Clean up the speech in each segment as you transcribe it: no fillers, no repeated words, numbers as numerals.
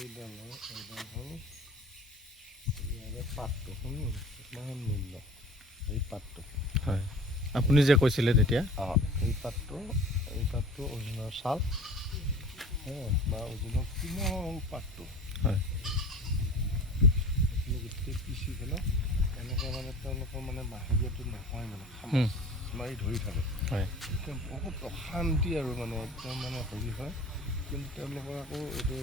এইডাল হ'ল ইয়াৰে পাতটো কিমান মূল্য এই পাতটো হয় আপুনি যে কৈছিলে তেতিয়া এই পাতটো অৰিজিনেল চাল বা অৰিজিনেল কোমল পাতটো হয় গোটেই পিচি পেলাই এনেকৈ মানে তেওঁলোকৰ মানে মাহিলীটো নহয় মানে খামচ মাৰি ধৰি থাকে হয় একদম বহুত অশান্তি আৰু মানে একদম মানে হেৰি হয় কিন্তু তেওঁলোকৰ আকৌ এইটো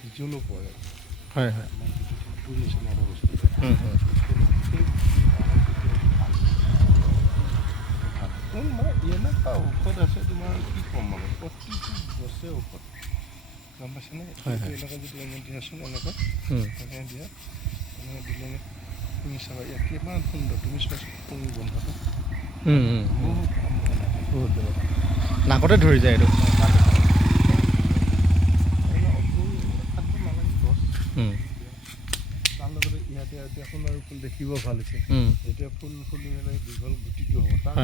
বিজলো পৰে হয় হয় আমাৰ যিটো সিটোৰ নিচিনা এটা বস্তু মানে এনেকুৱা ঔষধ আছে তোমাৰ কি ক'ম মানে প্ৰতিটো গছে ঔষধ গম পাইছেনে এইটো এনেকৈ যদি আমি দিয়াচোন এনেকৈ দিয়া এনেকৈ দিলে তুমি চাবা ইয়াত কিমান সুন্দৰ তুমি চোৱাচোন শুঙি গোন্ধটো বহুত বহুত নাকতে ধৰি যায় এইটো নালাগে গছ তাৰ লগতে ইয়াতে এতিয়া সোণাৰু ফুল দেখিব ভাল হৈছে এতিয়া ফুল ফুলি হ'লে দীঘল গুটিটো হ'ব তাৰ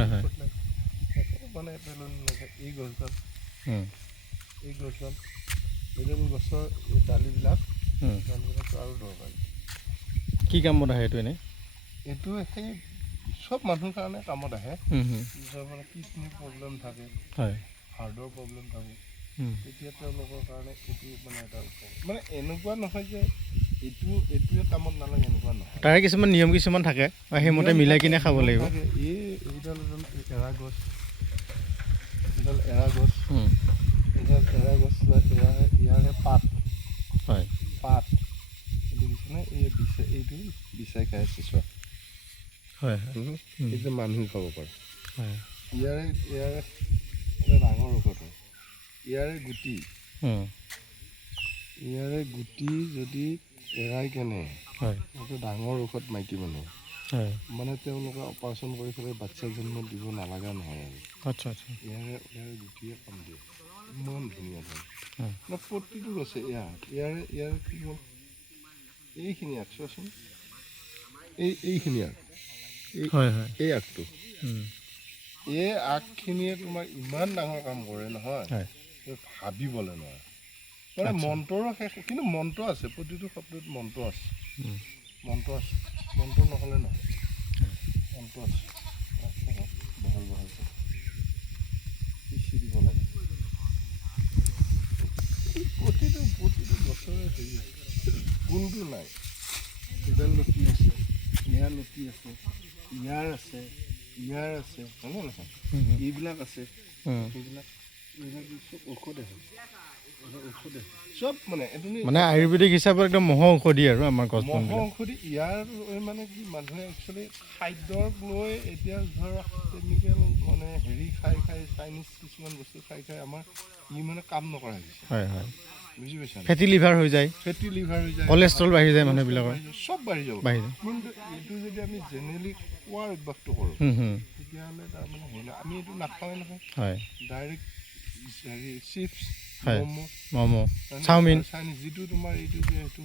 মানে পেলনি লাগে এই গছডাল এইডাল গছৰ এই ডালিবিলাকটো আৰু দৰকাৰী কি কামত আহে এইটো এনেই এইটো সেই চব মানুহৰ কাৰণে কামত আহে নিজৰ মানে কিডনী প্ৰব্লেম থাকে হাৰ্টৰ প্ৰব্লেম থাকে তেতিয়া তেওঁলোকৰ কাৰণে এইটো মানে এটা মানে এনেকুৱা নহয় যে এইটোৱে কামত নালাগে এনেকুৱা নহয় তাৰে কিছুমান নিয়ম কিছুমান থাকে সেইমতে মিলাই কিনে খাব লাগিব এইডাল এৰা গছ এৰা গছ ইয়াৰে পাত পাত এইটো বিচাই খাই আছে চোৱা এইটো মানুহে খাব পাৰে ইয়াৰে ডাঙৰ ঔষধ হয় ইয়াৰে গুটি যদি এৰাই কেনে এইটো ডাঙৰ ঔষধ মাইকী মানুহ মানে তেওঁলোকে অপাৰেশ্যন কৰি পেলাই বাচ্ছা জন্ম দিব নালাগা নহয় আৰু ইয়াৰে গুটিয়ে কাম দিয়ে ইমান ধুনীয়া ধৰণৰ প্ৰতিটো গছে ইয়াৰে কি হ'ল এইখিনি আগ চোৱাচোন এইখিনি আগ এই আগটো এই আগখিনিয়ে তোমাৰ ইমান ডাঙৰ কাম কৰে নহয় ভাবিবলৈ নোৱাৰে মানে মন্ত্ৰৰ শেষ কিন্তু মন্ত্ৰ আছে প্ৰতিটো শব্দত মন্ত্ৰ আছে মন্ত্ৰ নহ'লে নহয় মন্ত্ৰ আছে বহল পিচি দিব লাগে প্ৰতিটো গছৰে হেৰি কোনটো নাই এডাল লতি আছে ইয়াৰ লতি আছে ইয়াৰ আছে হয়নে নহয় এইবিলাক আছে এইবিলাক চব ঔষধে হয় চব মানে আয়ুৰ্বেদিক হিচাপত একদম মহ ঔষধি আৰু আমাৰ গছ মহ ঔষধি ইয়াৰ মানে কি মানুহে একচুৱেলি খাদ্যক লৈ এতিয়া ধৰ কেমিকেল মানে হেৰি খাই চাইনিজ কিছুমান বস্তু খাই আমাৰ মানে কাম নকৰা হৈছে বুজি পাইছা ফেটি লিভাৰ হৈ যায় কলেষ্ট্ৰল বাঢ়ি যায় মানুহবিলাকৰ চব বাঢ়ি যাব কিন্তু এইটো যদি আমি জেনেৰেলি খোৱাৰ অভ্যাসটো কৰোঁ তেতিয়াহ'লে তাৰমানে হেৰি নাই আমি এইটো নাখাওঁৱে নহয় ডাইৰেক্ট হেৰি চিপছ ম'ম' চাওমিন যিটো তোমাৰ এইটো যে এইটো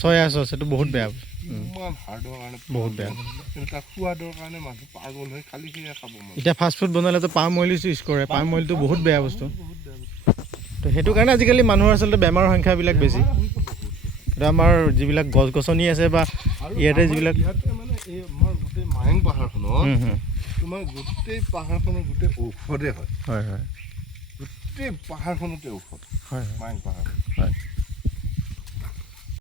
চয়া চচ এইটো বহুত বেয়া ইমান হাৰ্টৰ কাৰণে বহুত বেয়া কিন্তু তাৰ সোৱাদৰ কাৰণে মানুহ পাগল হৈ খালি সেয়া খাব মন এতিয়া fast food বনালেতো palm oil use কৰে পাম অইলটো বহুত বেয়া বস্তু তো সেইটো কাৰণে আজিকালি মানুহৰ আচলতে বেমাৰৰ সংখ্যাবিলাক বেছি এতিয়া আমাৰ যিবিলাক গছ গছনি আছে বা ইয়াতে যিবিলাক মানে এই আমাৰ গোটেই মায়ং পাহাৰখনত তোমাৰ গোটেই পাহাৰখনৰ গোটেই ঔষধে হয় গোটেই পাহাৰখনতে ঔষধ মায়ং পাহাৰ